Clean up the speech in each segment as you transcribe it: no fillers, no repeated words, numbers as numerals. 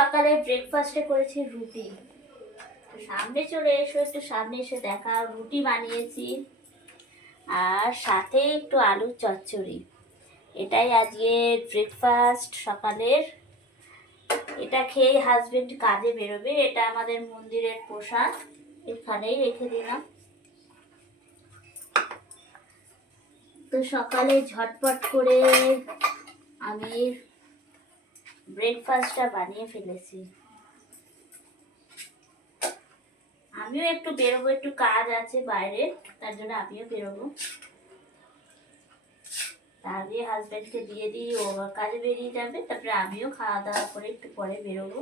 সকালে ব্রেকফাস্টে করেছি রুটি। সামনে চলে এসো, একটু সামনে এসে দেখা। রুটি বানিয়েছি আর সাথে একটু আলুর চচ্চড়ি। এটাই আজকে ব্রেকফাস্ট সকালের। এটা খেয়ে হাজবেন্ড কাজে বেরোবে। এটা আমাদের মন্দিরের প্রসাদ, এখানেই রেখে দিলাম। তো সকালে ঝটপট করে আমি ব্রেকফাস্টটা বানিয়ে ফেলেছি। আমিও একটু বেরোবো, একটু কাজ আছে বাইরে, তার জন্য আমিও বেরোবো। তাহলে হাজব্যান্ডকে দিয়ে দিই, ও কাজে বেরিয়ে যাবে, তারপরে আমিও খাওয়া দাওয়া করে একটু পরে বেরোবো।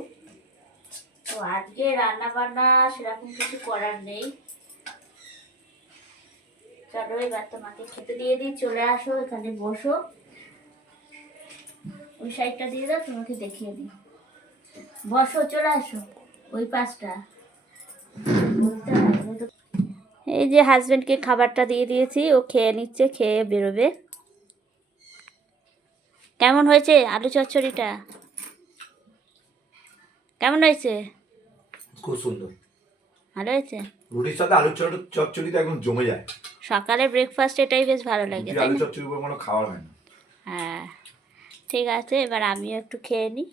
তো আজকে রান্না বান্না সেরকম কিছু করার নেই। চলো এবার তোমাকে খেতে দিয়ে দিই। চলে আসো, এখানে বসো, ওই সাইডটা দিয়ে দাও, তোমাকে দেখিয়ে দিই। বসো, চলে আসো ওই পাশটা। এই যে হাজবেন্ডকে খাবারটা দিয়ে দিয়েছি, ও খেয়ে নিচ্ছে, খেয়ে বেরোবে। কেমন হয়েছে আলু চচ্চড়িটা? কেমন হয়েছে? খুব সুন্দর, ভালো হয়েছে। রুটির সাথে আলু চচ্চড়ি তো একদম জমে যায়। সকালে ব্রেকফাস্ট এটাই বেশ ভালো লাগে, তাই আলু না? চচ্চড়ি কোনো খাওয়ার হয় না। হ্যাঁ, ঠিক আছে, এবার আমিও একটু খেয়ে নিই।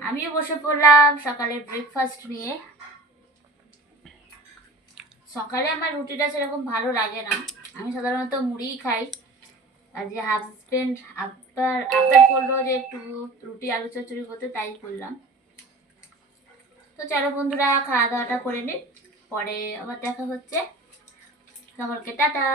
আমিও বসে পড়লাম সকালের ব্রেকফাস্ট নিয়ে। সকালে আমার রুটিটা সেরকম ভালো লাগে না, আমি সাধারণত মুড়িই খাই। আর যে হাজবেন্ড আবদার করলো যে একটু রুটি আলু চচ্চড়ি করতে, তাই করলাম। তো চলো বন্ধুরা, খাওয়া দাওয়াটা করে নিই, পরে আবার দেখা হচ্ছে। সকলকে টাটা।